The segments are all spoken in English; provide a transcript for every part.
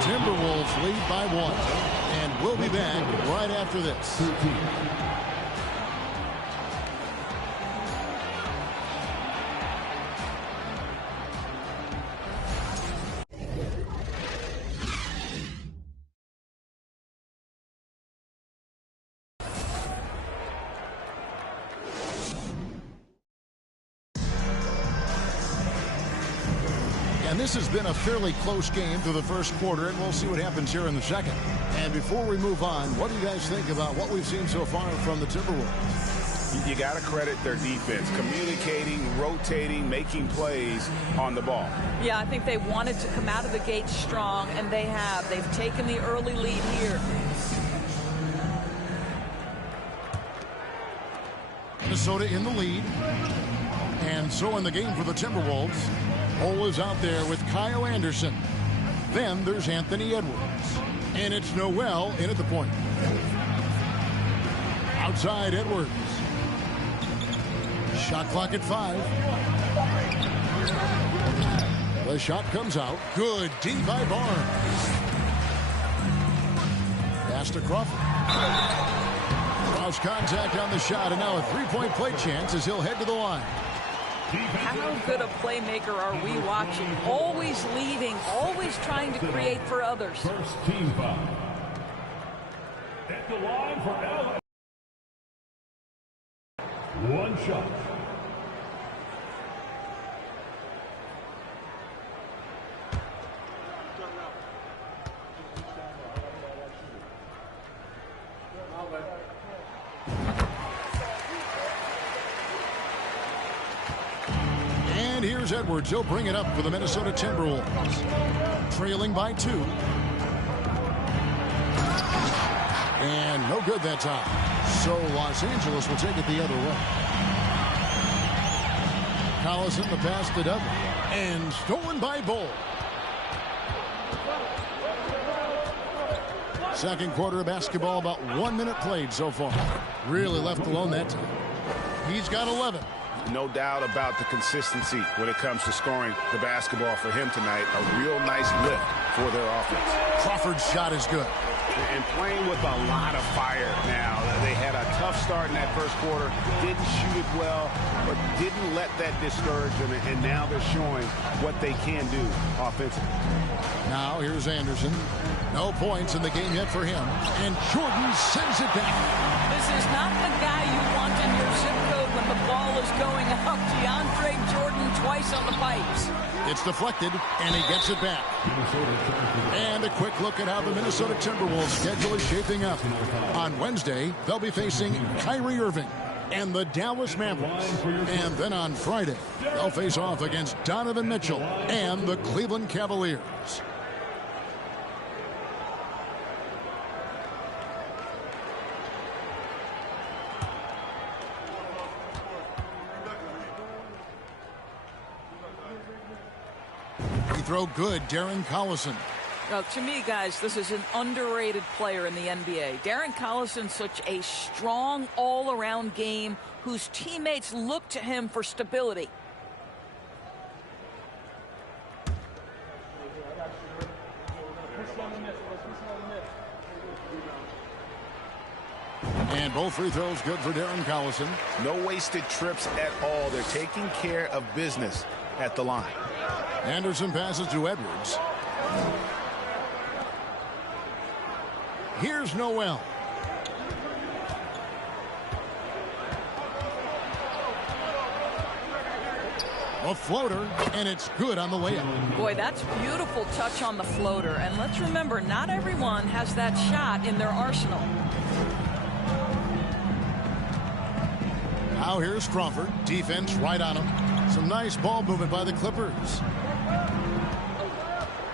Timberwolves lead by 1. And we'll be back right after this. And this has been a fairly close game through the first quarter, and we'll see what happens here in the second. And before we move on, what do you guys think about what we've seen so far from the Timberwolves? You got to credit their defense, communicating, rotating, making plays on the ball. Yeah, I think they wanted to come out of the gate strong, and they have. They've taken the early lead here. Minnesota in the lead. And so in the game for the Timberwolves, Cole is out there with Kyle Anderson. Then there's Anthony Edwards. And it's Noel in at the point. Outside Edwards. Shot clock at 5. The shot comes out. Good D by Barnes. Pass to Crawford. Draws contact on the shot, and now a three-point play chance as he'll head to the line. How good a playmaker are we watching? Always leading, always trying to create for others. First team foul. At the line for LA. One shot. And here's Edwards. He'll bring it up for the Minnesota Timberwolves. Trailing by 2. And no good that time. So Los Angeles will take it the other way. Collison the pass to Dudley. And stolen by Bull. Second quarter of basketball, about 1 minute played so far. Really left alone that time. He's got 11. No doubt about the consistency when it comes to scoring the basketball for him tonight. A real nice lift for their offense. Crawford's shot is good. And playing with a lot of fire now. They had a tough start in that first quarter. Didn't shoot it well, but didn't let that discourage them. And now they're showing what they can do offensively. Now here's Anderson. No points in the game yet for him. And Jordan sends it back. This is not the guy you want in your zip code when the ball is going up. DeAndre Jordan twice on the pipes. It's deflected, and he gets it back. And a quick look at how the Minnesota Timberwolves schedule is shaping up. On Wednesday, they'll be facing Kyrie Irving and the Dallas Mavericks. And then on Friday, they'll face off against Donovan Mitchell and the Cleveland Cavaliers. Throw good, Darren Collison. Well, to me, guys, this is an underrated player in the NBA. Darren Collison, such a strong all-around game whose teammates look to him for stability. And both free throws good for Darren Collison. No wasted trips at all. They're taking care of business at the line. Anderson passes to Edwards. Here's Noel. A floater, and it's good on the layup. Boy, that's beautiful touch on the floater. And let's remember, not everyone has that shot in their arsenal. Now here's Crawford. Defense right on him. Some nice ball movement by the Clippers.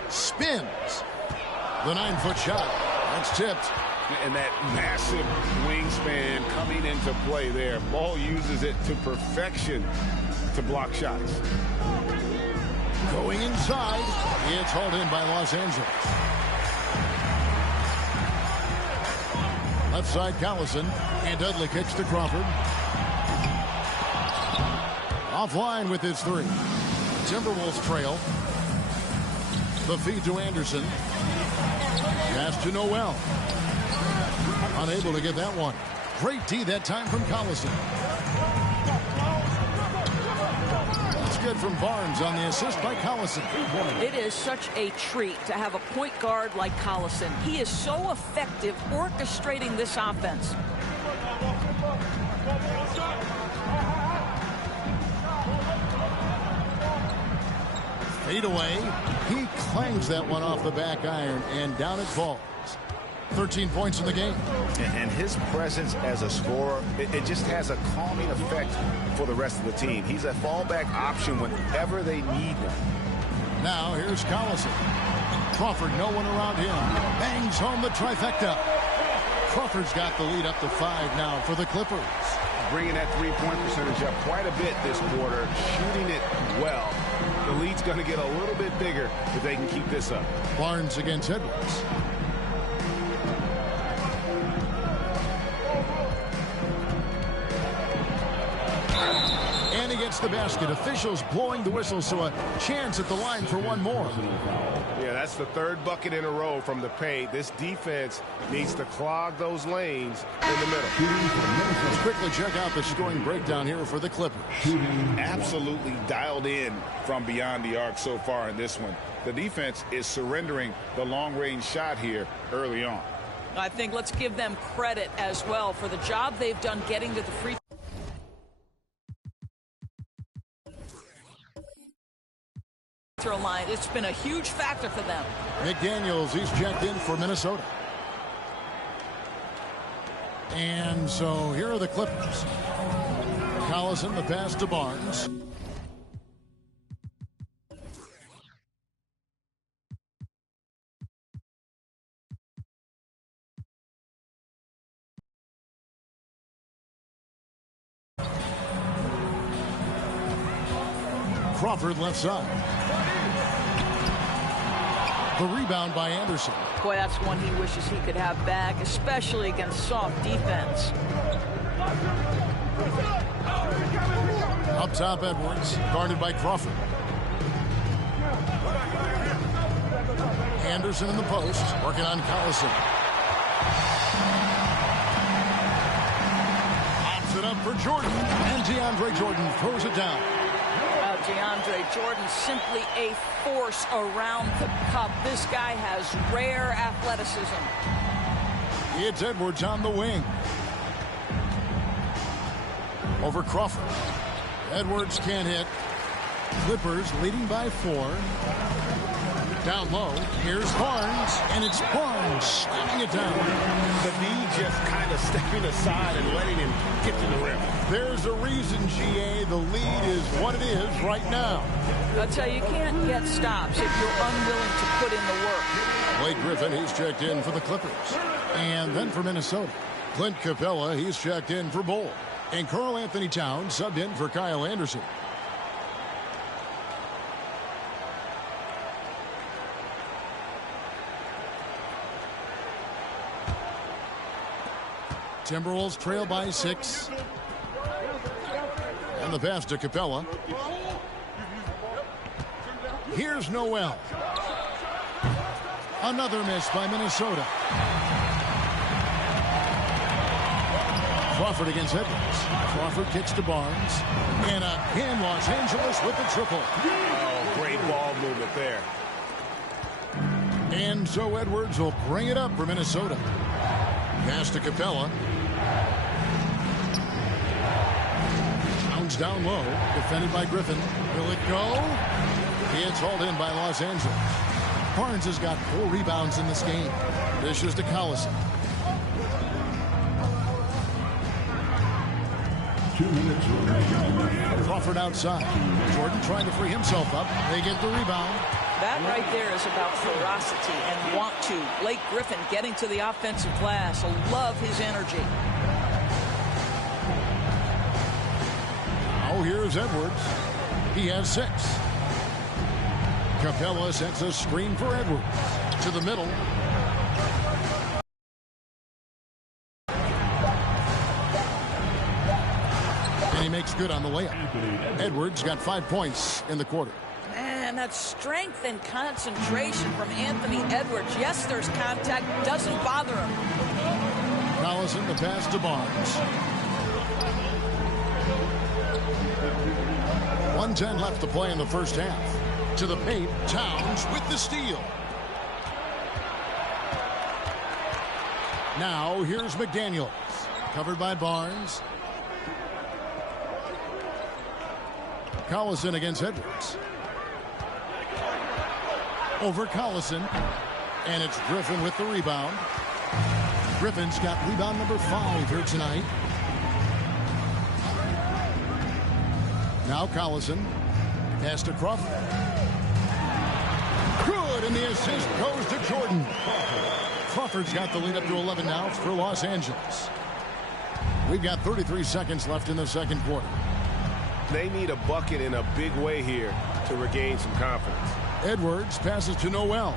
Spins. The 9-foot shot. That's tipped. And that massive wingspan coming into play there. Ball uses it to perfection to block shots. Going inside. It's hauled in by Los Angeles. Left side Collison. And Dudley kicks to Crawford. Offline with his 3. Timberwolves trail. The feed to Anderson. Pass to Noel. Unable to get that one. Great D that time from Collison. It's good from Barnes on the assist by Collison. It is such a treat to have a point guard like Collison. He is so effective orchestrating this offense. Fade away. He clangs that one off the back iron, and down it falls. 13 points in the game. And his presence as a scorer, it just has a calming effect for the rest of the team. He's a fallback option whenever they need one. Now here's Collison. Crawford, no one around him. Bangs home the trifecta. Crawford's got the lead up to 5 now for the Clippers. Bringing that three-point percentage up quite a bit this quarter, shooting it well. The lead's going to get a little bit bigger if they can keep this up. Barnes against Edwards. And he gets the basket. Officials blowing the whistle, so a chance at the line for one more. Yeah, that's the third bucket in a row from the paint. This defense needs to clog those lanes in the middle. Let's quickly check out the scoring breakdown here for the Clippers. Absolutely dialed in from beyond the arc so far in this one. The defense is surrendering the long-range shot here early on. I think let's give them credit as well for the job they've done getting to the free throw line. It's been a huge factor for them. McDaniels, he's checked in for Minnesota. And so here are the Clippers. Collison, the pass to Barnes. Crawford left side. The rebound by Anderson. Boy, that's one he wishes he could have back, especially against soft defense. Up top, Edwards, guarded by Crawford. Anderson in the post, working on Collison. Pops it up for Jordan, and DeAndre Jordan throws it down. DeAndre Jordan simply a force around the cup. This guy has rare athleticism. It's Edwards on the wing. Over Crawford. Edwards can't hit. Clippers leading by 4. Down low. Here's Barnes, and it's Barnes slamming it down. The D just kind of stepping aside and letting him get to the rim. There's a reason, GA. The lead is what it is right now. I'll tell you, you can't get stops if you're unwilling to put in the work. Blake Griffin, he's checked in for the Clippers. And then for Minnesota, Clint Capella, he's checked in for Bull. And Karl Anthony Towns subbed in for Kyle Anderson. Timberwolves trail by 6. And the pass to Capella. Here's Noel. Another miss by Minnesota. Crawford against Edwards. Crawford kicks to Barnes. And again, Los Angeles with the triple. Oh, great ball movement there. And so Edwards will bring it up for Minnesota. Pass to Capella. Towns down low. Defended by Griffin. Will it go? It's hauled in by Los Angeles. Barnes has got 4 rebounds in this game. Dishes to Collison. 2 minutes remaining. Crawford outside. Jordan trying to free himself up. They get the rebound. That right there is about ferocity and want to. Blake Griffin getting to the offensive glass. I love his energy. Oh, here's Edwards. He has 6. Capella sets a screen for Edwards. To the middle. And he makes good on the layup. Edwards got 5 points in the quarter. And that strength and concentration from Anthony Edwards. Yes, there's contact. Doesn't bother him. Collison, the pass to Barnes. 1:10 left to play in the first half. To the paint, Towns with the steal. Now here's McDaniels. Covered by Barnes. Collison against Edwards. Over Collison. And it's Griffin with the rebound. Griffin's got rebound number 5 here tonight. Now Collison. Pass to Crawford. Good, and the assist goes to Jordan. Crawford's got the lead up to 11 now for Los Angeles. We've got 33 seconds left in the second quarter. They need a bucket in a big way here to regain some confidence. Edwards passes to Noel.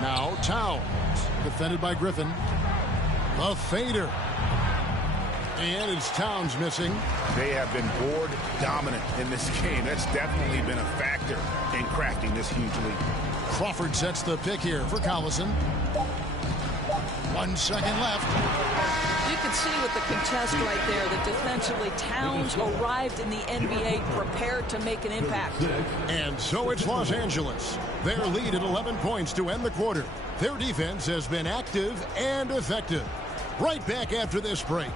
Now Towns, defended by Griffin. A fader. And it's Towns missing. They have been board dominant in this game. That's definitely been a factor in crafting this huge lead. Crawford sets the pick here for Collison. 1 second left. You can see with the contest right there that defensively Towns arrived in the NBA prepared to make an impact. And so it's Los Angeles. Their lead at 11 points to end the quarter. Their defense has been active and effective. Right back after this break.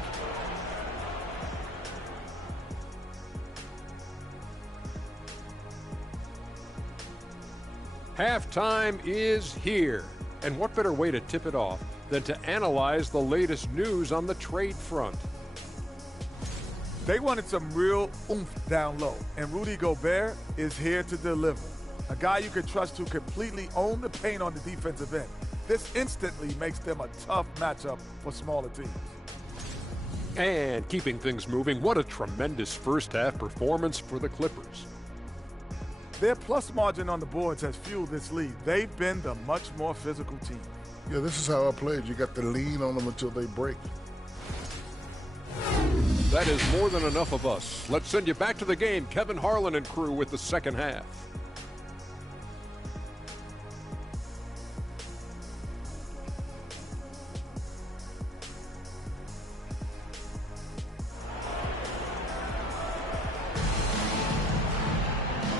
Halftime is here. And what better way to tip it off than to analyze the latest news on the trade front? They wanted some real oomph down low, and Rudy Gobert is here to deliver. A guy you can trust to completely own the paint on the defensive end. This instantly makes them a tough matchup for smaller teams. And keeping things moving, what a tremendous first half performance for the Clippers. Their plus margin on the boards has fueled this lead. They've been the much more physical team. Yeah, this is how I played. You got to lean on them until they break. That is more than enough of us. Let's send you back to the game. Kevin Harlan and crew with the second half.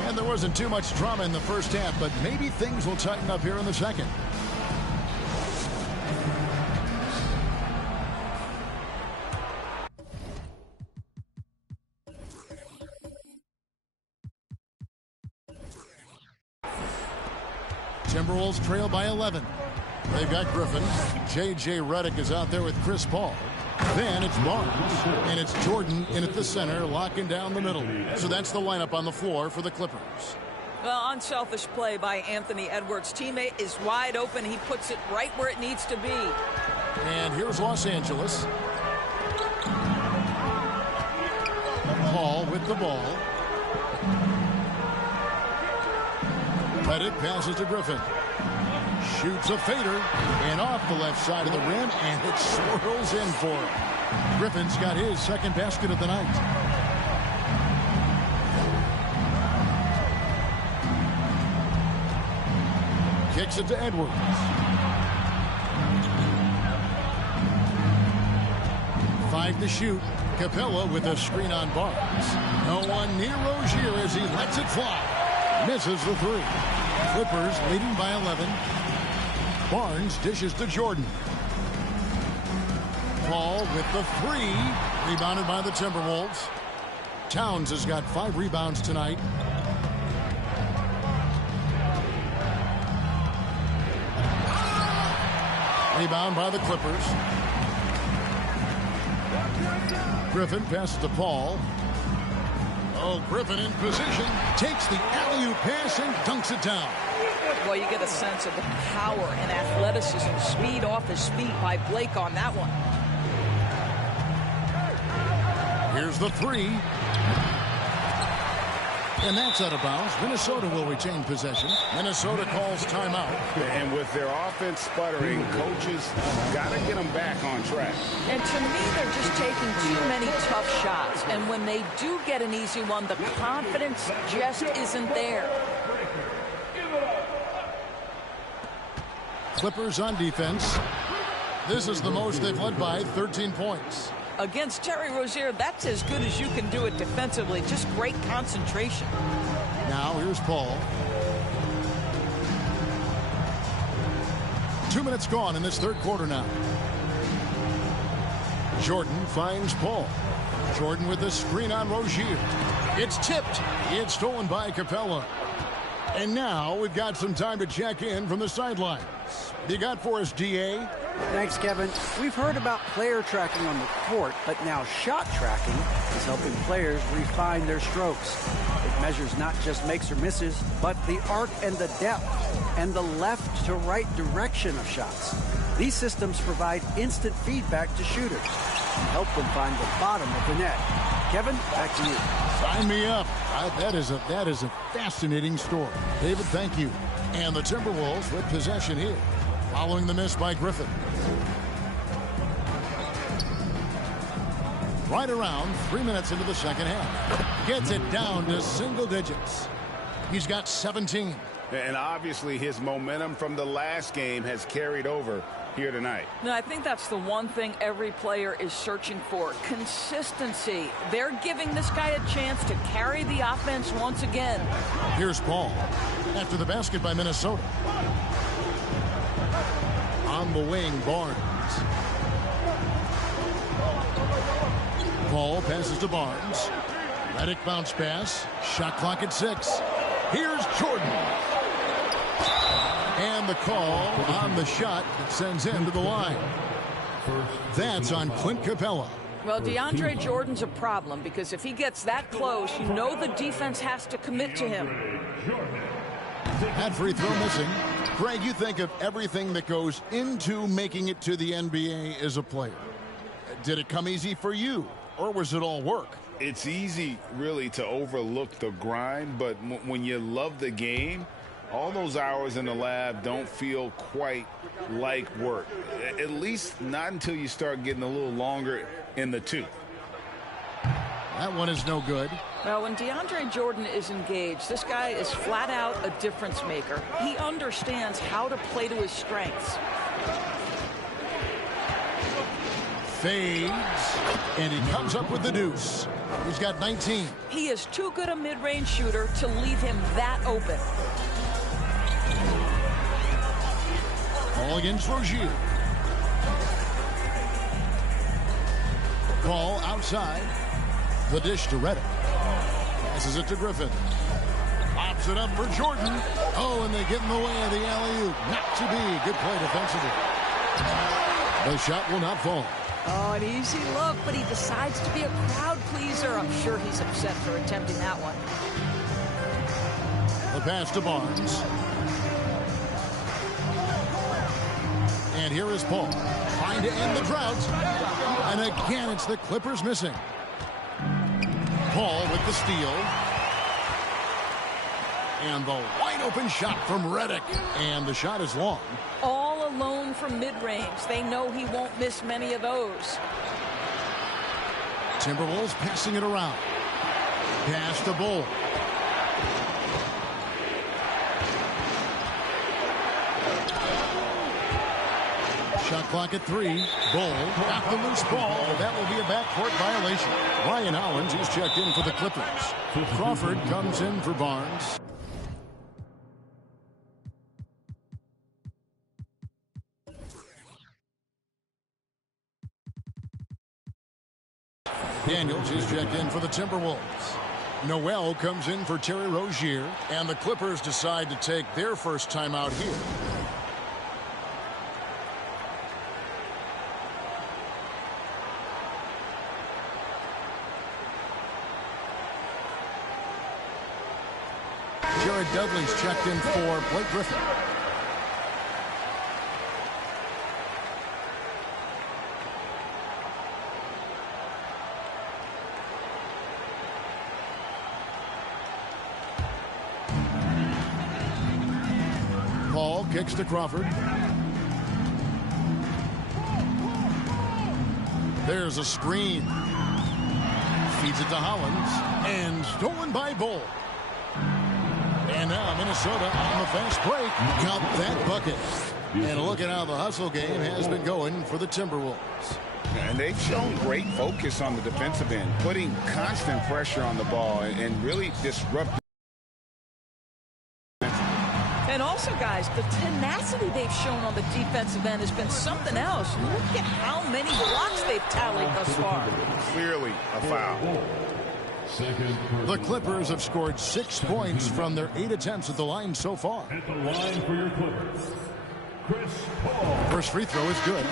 And there wasn't too much drama in the first half, but maybe things will tighten up here in the second. Timberwolves trail by 11. They've got Griffin. J.J. Redick is out there with Chris Paul. Then it's Barnes, and it's Jordan in at the center, locking down the middle. So that's the lineup on the floor for the Clippers. Well, unselfish play by Anthony Edwards. Teammate is wide open. He puts it right where it needs to be. And here's Los Angeles. Paul with the ball. Redick passes to Griffin. Shoots a fader, and off the left side of the rim, and it swirls in for him. Griffin's got his second basket of the night. Kicks it to Edwards. Five to shoot. Capella with a screen on Barnes. No one near Rozier as he lets it fly. Misses the three. Clippers leading by 11. Barnes dishes to Jordan. Paul with the three. Rebounded by the Timberwolves. Towns has got 5 rebounds tonight. Rebound by the Clippers. Griffin passes to Paul. Oh, Griffin in position. Takes the alley-oop pass and dunks it down. Well, you get a sense of the power and athleticism, speed off his feet by Blake on that one. Here's the three. And that's out of bounds. Minnesota will retain possession. Minnesota calls timeout. And with their offense sputtering, coaches got to get them back on track. And to me, they're just taking too many tough shots. And when they do get an easy one, the confidence just isn't there. Clippers on defense. This is the most they've led by, 13 points. Against Terry Rozier, that's as good as you can do it defensively. Just great concentration. Now here's Paul. 2 minutes gone in this third quarter now. Jordan finds Paul. Jordan with the screen on Rozier. It's tipped. It's stolen by Capella. And now we've got some time to check in from the sidelines. You got for us, DA? Thanks, Kevin. We've heard about player tracking on the court, but now shot tracking is helping players refine their strokes. It measures not just makes or misses, but the arc and the depth and the left to right direction of shots. These systems provide instant feedback to shooters and help them find the bottom of the net. Kevin, back to you. Sign me up. That is a fascinating story. David, thank you. And the Timberwolves with possession here, following the miss by Griffin. Right around 3 minutes into the second half. Gets it down to single digits. He's got 17. And obviously his momentum from the last game has carried over here tonight. Now, I think that's the one thing every player is searching for. Consistency. They're giving this guy a chance to carry the offense once again. Here's Paul after the basket by Minnesota. On the wing, Barnes. Paul passes to Barnes. Redick bounce pass. Shot clock at 6. Here's Jordan. And the call on the shot that sends him to the line. That's on Clint Capella. Well, DeAndre Jordan's a problem because if he gets that close, you know the defense has to commit to him. That free throw missing. Greg, you think of everything that goes into making it to the NBA as a player. Did it come easy for you, or was it all work? It's easy, really, to overlook the grind, but when you love the game, all those hours in the lab don't feel quite like work. At least not until you start getting a little longer in the tooth. That one is no good. Well, when DeAndre Jordan is engaged, this guy is flat out a difference maker. He understands how to play to his strengths. Fades, and he comes up with the deuce. He's got 19. He is too good a mid-range shooter to leave him that open. Ball against Rozier. Ball outside. The dish to Redick. Passes it to Griffin. Pops it up for Jordan. Oh, and they get in the way of the alley-oop. Not to be. Good play defensively. The shot will not fall. Oh, an easy look, but he decides to be a crowd pleaser. I'm sure he's upset for attempting that one. The pass to Barnes. And here is Paul, trying to end the drought. And again, it's the Clippers missing. Paul with the steal. And the wide open shot from Redick. And the shot is long. All alone from mid-range. They know he won't miss many of those. Timberwolves passing it around. Pass to Bull. Shot clock at 3. Bull got the loose ball. That will be a backcourt violation. Ryan Hollins, he's checked in for the Clippers. Crawford comes in for Barnes. Daniels is checked in for the Timberwolves. Noel comes in for Terry Rozier. And the Clippers decide to take their first timeout here. Jared Dudley's checked in for Blake Griffin. kicks to Crawford. There's a screen. Feeds it to Hollins. And stolen by Bull. And now Minnesota on the fast break. Got that bucket. And look at how the hustle game has been going for the Timberwolves. And they've shown great focus on the defensive end, putting constant pressure on the ball and really disrupting. And also, guys, the tenacity they've shown on the defensive end has been something else. Look at how many blocks they've tallied thus far. Clearly a foul. The Clippers have scored 6 points from their 8 attempts at the line so far. At the line for your Clippers, Chris Paul. First free throw is good.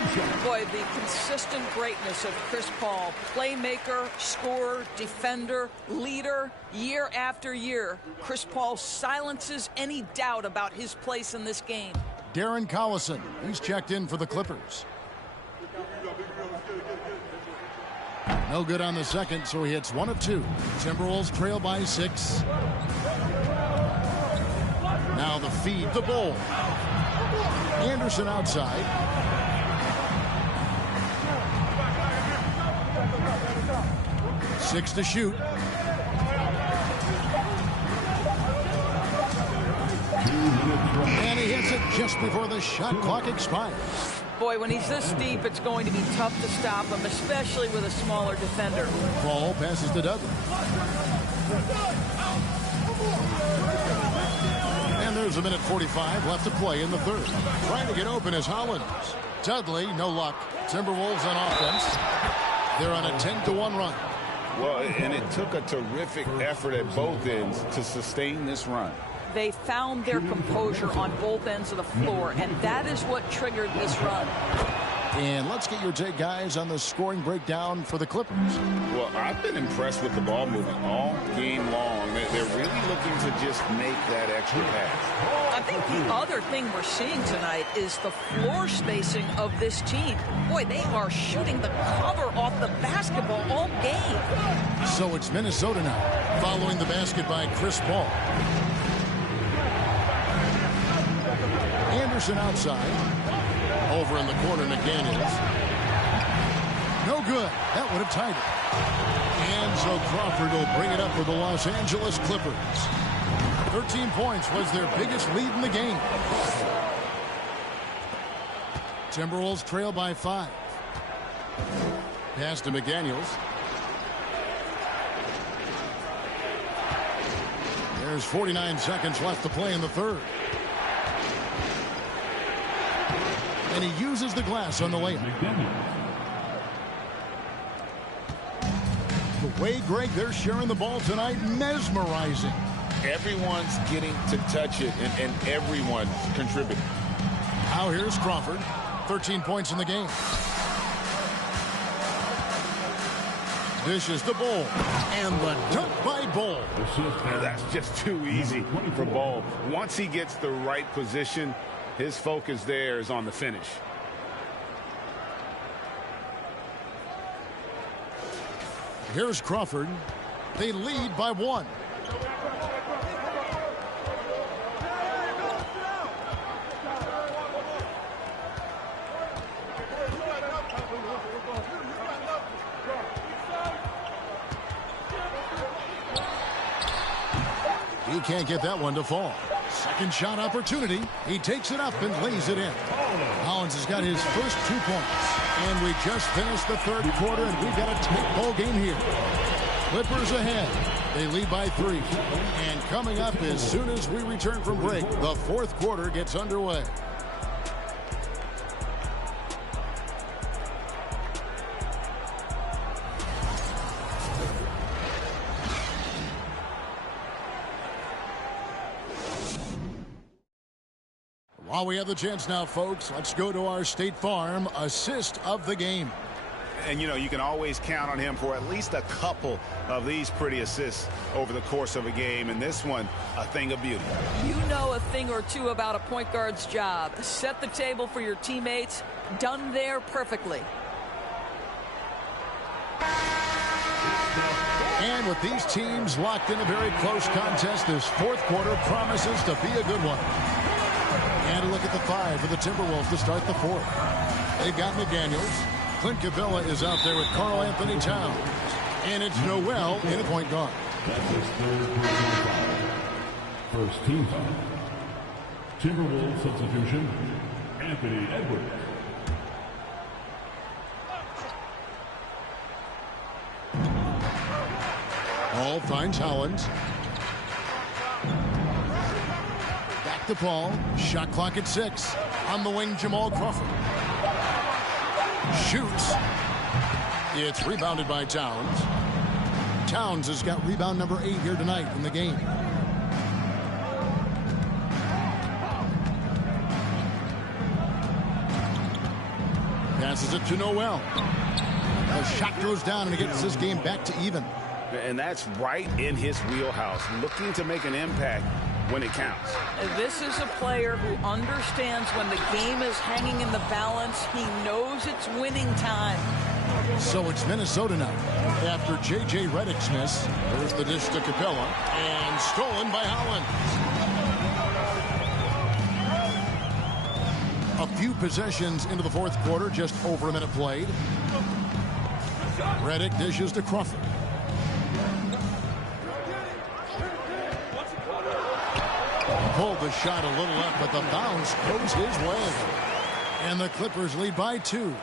Boy, the consistent greatness of Chris Paul, playmaker, scorer, defender, leader, year after year. Chris Paul silences any doubt about his place in this game. Darren Collison, he's checked in for the Clippers. No good on the second, so he hits 1 of 2. Timberwolves trail by 6. Now the feed, the Bull. Anderson outside. Six to shoot. And he hits it just before the shot clock expires. Boy, when he's this deep, it's going to be tough to stop him, especially with a smaller defender. Ball passes to Dudley. And there's a minute 45 left to play in the third. Trying to get open is Hollins. Dudley, no luck. Timberwolves on offense. They're on a 10-1 run. Well, and it took a terrific effort at both ends to sustain this run. They found their composure on both ends of the floor, and that is what triggered this run. And let's get your take, guys, on the scoring breakdown for the Clippers. Well, I've been impressed with the ball movement all game long. They're really looking to just make that extra pass. I think the other thing we're seeing tonight is the floor spacing of this team. Boy, they are shooting the cover off the basketball all game. So it's Minnesota now, following the basket by Chris Paul. Anderson outside. Over in the corner, McDaniels. No good. That would have tied it. And so Crawford will bring it up for the Los Angeles Clippers. 13 points was their biggest lead in the game. Timberwolves trail by 5. Pass to McDaniels. There's 49 seconds left to play in the third. And he uses the glass on the layup. The way, Greg, they're sharing the ball tonight, mesmerizing. Everyone's getting to touch it, and everyone's contributing. Now here's Crawford. 13 points in the game. Dishes to Bull. And the dunk by Bull. That's just too easy for Bull. Once he gets the right position, his focus there is on the finish. Here's Crawford. They lead by 1. He can't get that one to fall. Second shot opportunity. He takes it up and lays it in. Hollins has got his first 2 points. And we just finished the third quarter, and we've got a tight ball game here. Clippers ahead. They lead by 3. And coming up as soon as we return from break, the fourth quarter gets underway. While we have the chance now, folks, let's go to our State Farm assist of the game. And, you know, you can always count on him for at least a couple of these pretty assists over the course of a game. And this one, a thing of beauty. You know a thing or two about a point guard's job. Set the table for your teammates. Done there perfectly. And with these teams locked in a very close contest, this fourth quarter promises to be a good one. And a look at the 5 for the Timberwolves to start the 4th. They've got McDaniels. Clint Capella is out there with Karl Anthony Towns. And it's Noel in a point guard. That's his third personal foul. First team foul. Timberwolves substitution, Anthony Edwards. Paul finds Hollins. Back to Paul. Shot clock at 6. On the wing, Jamal Crawford. Shoots. It's rebounded by Towns. Towns has got rebound number 8 here tonight in the game. Passes it to Noel. The shot goes down and it gets this game back to even. And that's right in his wheelhouse, looking to make an impact when it counts. This is a player who understands when the game is hanging in the balance. He knows it's winning time. So it's Minnesota now. After J.J. Redick's miss, there's the dish to Capella, and stolen by Hollins. A few possessions into the 4th quarter, just over a minute played. Redick dishes to Crawford. Pulled the shot a little up, but the bounce goes his way. And the Clippers lead by 2.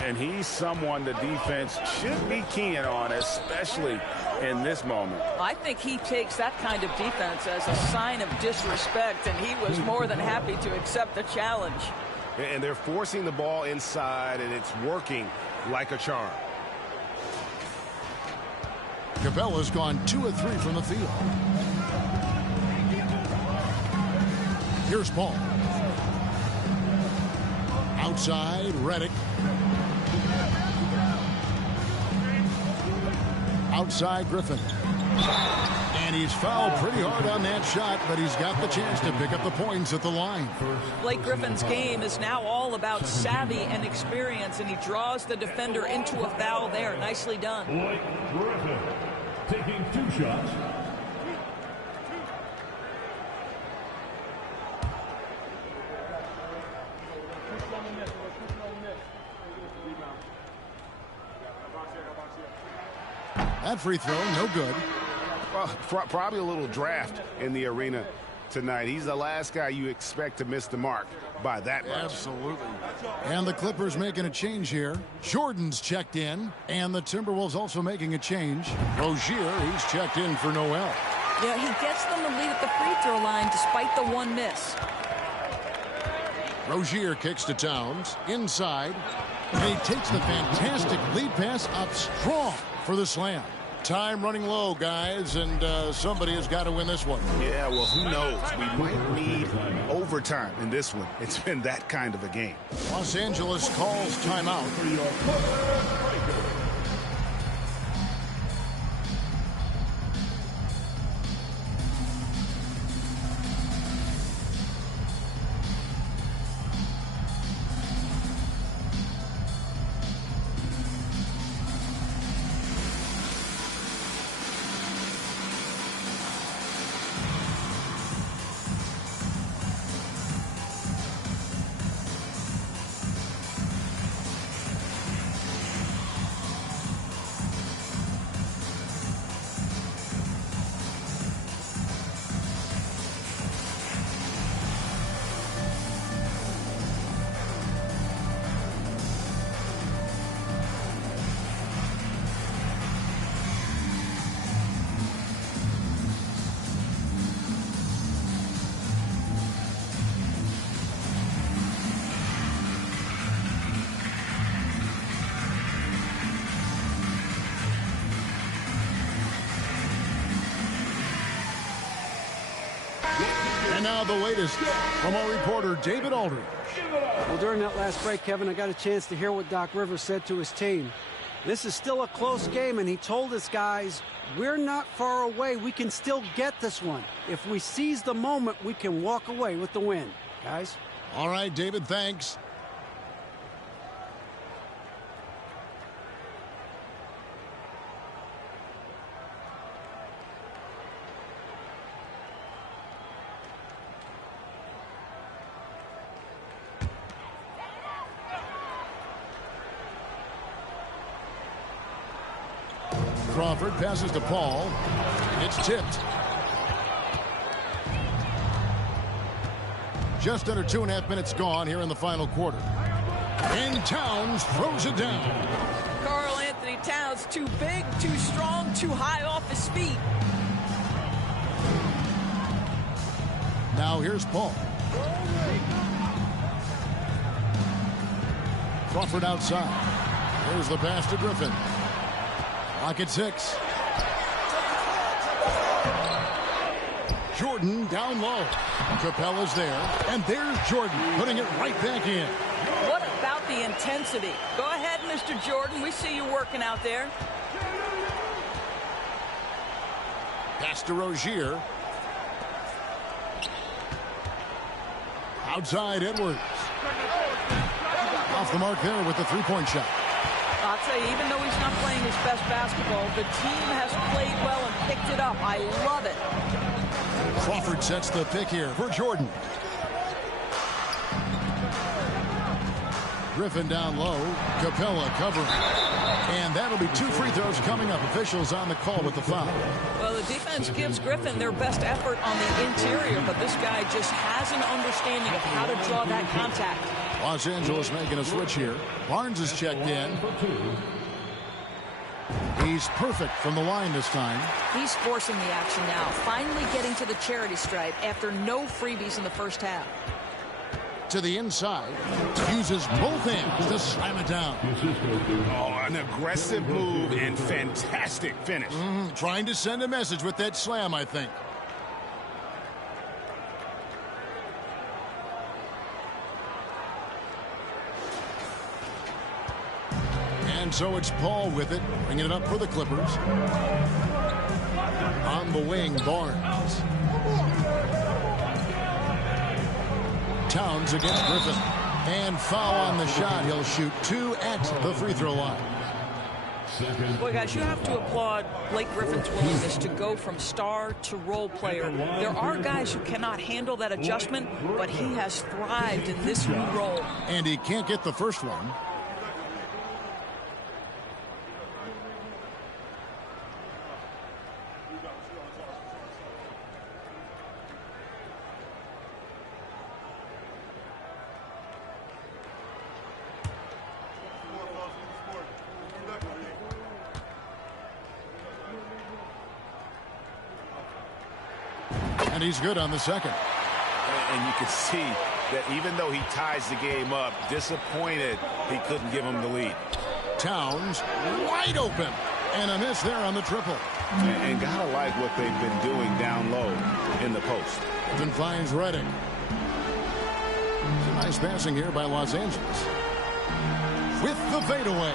And he's someone the defense should be keen on, especially in this moment. I think he takes that kind of defense as a sign of disrespect, and he was more than happy to accept the challenge. And they're forcing the ball inside, and it's working like a charm. Capella's gone 2 of 3 from the field. Here's Paul. Outside, Redick. Outside, Griffin. And he's fouled pretty hard on that shot, but he's got the chance to pick up the points at the line. Blake Griffin's game is now all about savvy and experience, and he draws the defender into a foul there. Nicely done. Blake Griffin taking 2 shots. That free throw, no good. Well, probably a little draft in the arena tonight. He's the last guy you expect to miss the mark by that much. Absolutely. And the Clippers making a change here. Jordan's checked in, and the Timberwolves also making a change. Rozier, he's checked in for Noel. Yeah, he gets them the lead at the free throw line despite the 1 miss. Rozier kicks to Towns. Inside. And he takes the fantastic lead pass up strong for the slam. Time running low, guys, and somebody has got to win this one. Yeah, well, who knows? We might need overtime in this one. It's been that kind of a game. Los Angeles calls timeout. And now the latest from our reporter, David Aldridge. Well, during that last break, Kevin, I got a chance to hear what Doc Rivers said to his team. This is still a close game, and he told his guys, we're not far away. We can still get this one. If we seize the moment, we can walk away with the win. Guys? All right, David, thanks. Crawford passes to Paul. It's tipped. Just under 2.5 minutes gone here in the final quarter. And Towns throws it down. Karl Anthony Towns, too big, too strong, too high off his feet. Now here's Paul. Crawford outside. Here's the pass to Griffin. Clock at 6. Jordan down low. Capella's there. And there's Jordan putting it right back in. What about the intensity? Go ahead, Mr. Jordan. We see you working out there. Pass to Rozier. Outside Edwards. Off the mark there with the three-point shot. I'll tell you, even though he's not playing his best basketball, the team has played well and picked it up. I love it. Crawford sets the pick here for Jordan. Griffin down low. Capella covering. And that'll be 2 free throws coming up. Officials on the call with the foul. Well, the defense gives Griffin their best effort on the interior, but this guy just has an understanding of how to draw that contact. Los Angeles making a switch here. Barnes is checked in. He's perfect from the line this time. He's forcing the action now, finally getting to the charity stripe after no freebies in the first half. To the inside, uses both hands to slam it down. Oh, an aggressive move and fantastic finish. Trying to send a message with that slam, I think. And so it's Paul with it, bringing it up for the Clippers. On the wing, Barnes. Towns against Griffin. And foul on the shot. He'll shoot 2 at the free throw line. Boy, guys, you have to applaud Blake Griffin's willingness to go from star to role player. There are guys who cannot handle that adjustment, but he has thrived in this new role. And he can't get the first one. And he's good on the second. And you can see that even though he ties the game up, disappointed he couldn't give him the lead. Towns wide open. And a miss there on the triple. And gotta like what they've been doing down low in the post. Then finds Redick. Some nice passing here by Los Angeles. With the fadeaway.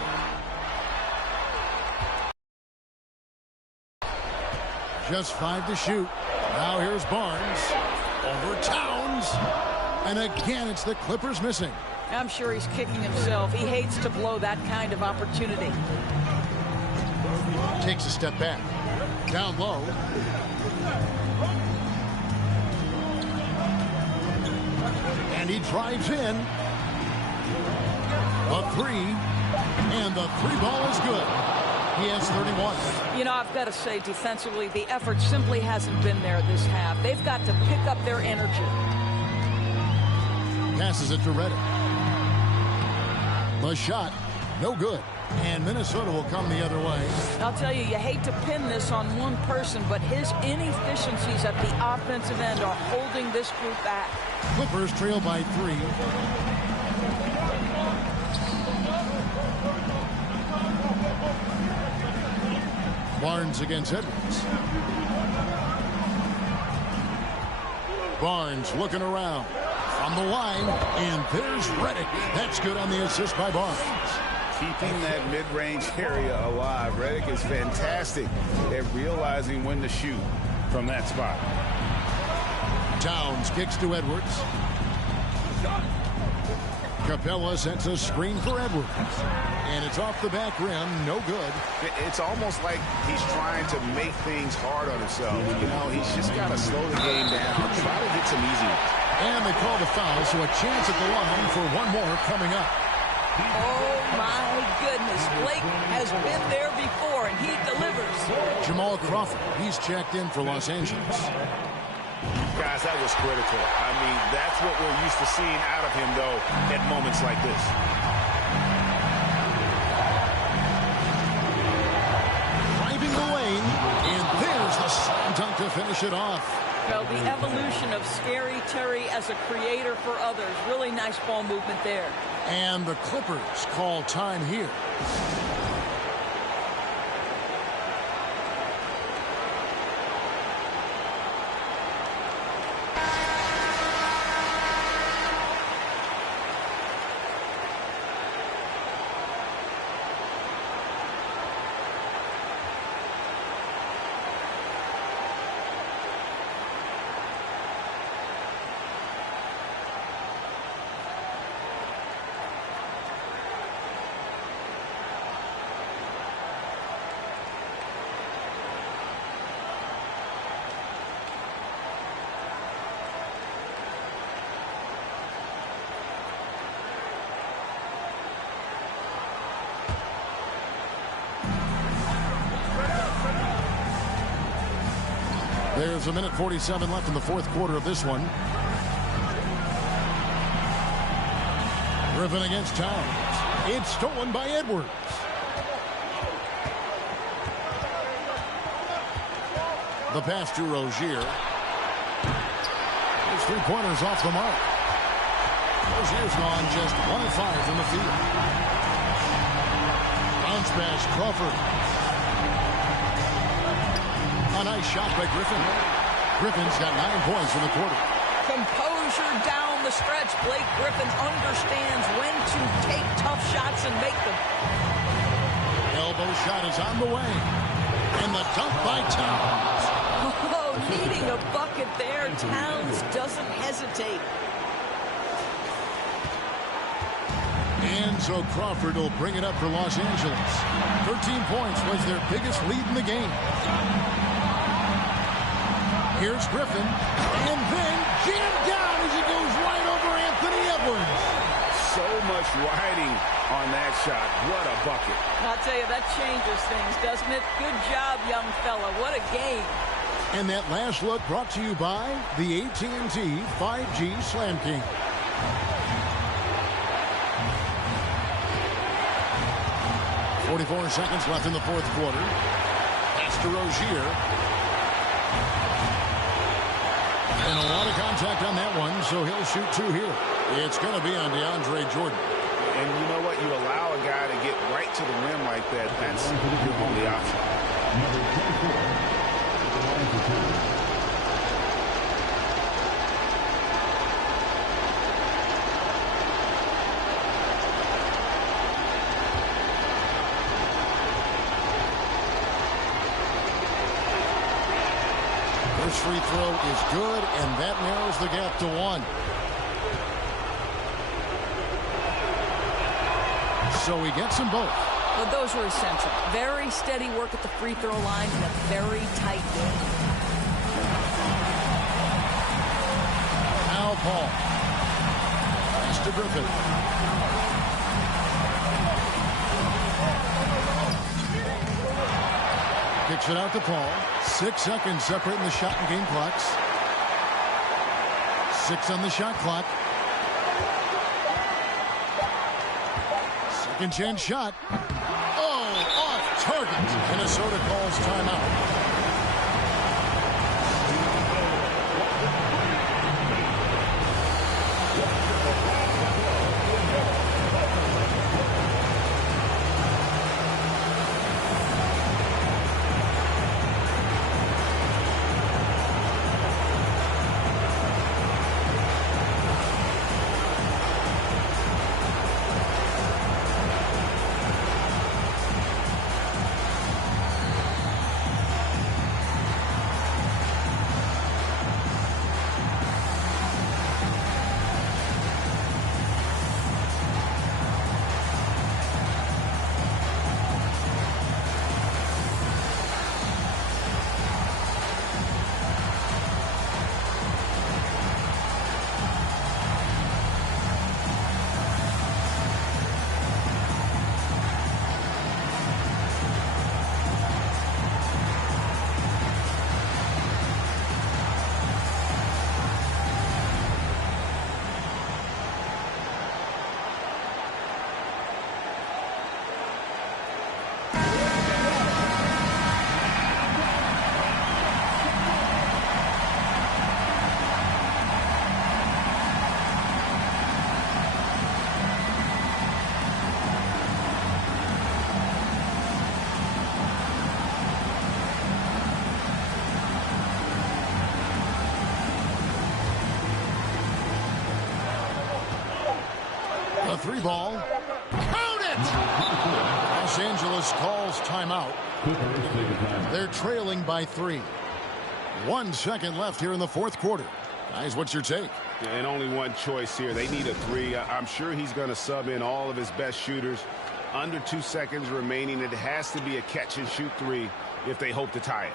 Just 5 to shoot. Now here's Barnes. Over Towns. And again, it's the Clippers missing. I'm sure he's kicking himself. He hates to blow that kind of opportunity. Takes a step back. Down low. And he drives in. A 3. And the 3 ball is good. He has 31. You know, I've got to say, defensively, the effort simply hasn't been there this half. They've got to pick up their energy. Passes it to Redick. The shot, no good. And Minnesota will come the other way. I'll tell you, you hate to pin this on one person, but his inefficiencies at the offensive end are holding this group back. Clippers trail by 3. Barnes against Edwards. Barnes looking around. On the line, and there's Redick. That's good on the assist by Barnes. Keeping that mid-range area alive. Redick is fantastic at realizing when to shoot from that spot. Towns kicks to Edwards. Capella sets a screen for Edwards. And it's off the back rim, no good. It's almost like he's trying to make things hard on himself. You know, he's just got to slow the game down, try to get some easy ones. And they call the foul, so a chance at the line for one more coming up. Oh, my goodness. Blake has been there before, and he delivers. Jamal Crawford, he's checked in for Los Angeles. Guys, that was critical. I mean, that's what we're used to seeing out of him, though, at moments like this. Driving the lane, and there's the slam dunk to finish it off. Well, the evolution of Scary Terry as a creator for others. Really nice ball movement there. And the Clippers call time here. There's a minute 47 left in the fourth quarter of this one. Griffin against Towns. It's stolen by Edwards. The pass to Rozier. His three-pointers off the mark. Rozier's gone just 1 of 5 from the field. Bounce pass, Crawford. A nice shot by Griffin. Griffin's got 9 points in the quarter. Composure down the stretch. Blake Griffin understands when to take tough shots and make them. Elbow shot is on the way. And the dunk by Towns. Oh, needing a bucket there. Towns doesn't hesitate. And so Crawford will bring it up for Los Angeles. 13 points was their biggest lead in the game. Here's Griffin, and then jammed down as he goes right over Anthony Edwards. So much riding on that shot. What a bucket. I'll tell you, that changes things, doesn't it? Good job, young fella. What a game. And that last look brought to you by the AT&T 5G Slam King. .44 seconds left in the fourth quarter. Pass to Rozier. And a lot of contact on that one, so he'll shoot 2 here. It's going to be on DeAndre Jordan. And you know what? You allow a guy to get right to the rim like that. That's your only option. Number 24. First free throw is good, and that narrows the gap to 1. So he gets them both. Well, those were essential. Very steady work at the free throw line in a very tight game. Now Paul. Pass to Griffin. Kicks it out to Paul. 6 seconds separating the shot and game clocks. 6 on the shot clock. Second chance shot. Oh, off target. Minnesota calls timeout. the three ball. Count it! Los Angeles calls timeout. They're trailing by 3. 1 second left here in the fourth quarter. Guys, what's your take? And only one choice here. They need a 3. I'm sure he's going to sub in all of his best shooters. Under 2 seconds remaining. It has to be a catch-and-shoot 3 if they hope to tie it.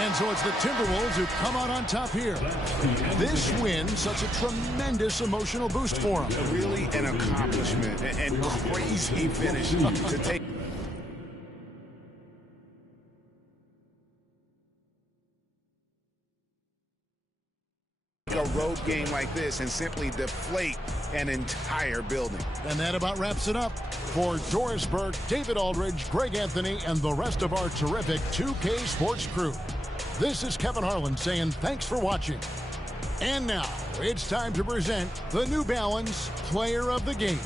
And so it's the Timberwolves who come out on top here. This win, such a tremendous emotional boost for them. Really an accomplishment and crazy finish to take. A road game like this and simply deflate an entire building. And that about wraps it up. For Doris Burke, David Aldridge, Greg Anthony, and the rest of our terrific 2K Sports crew, this is Kevin Harlan saying thanks for watching. And now, it's time to present the New Balance Player of the Game.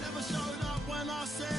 Never showed up when I said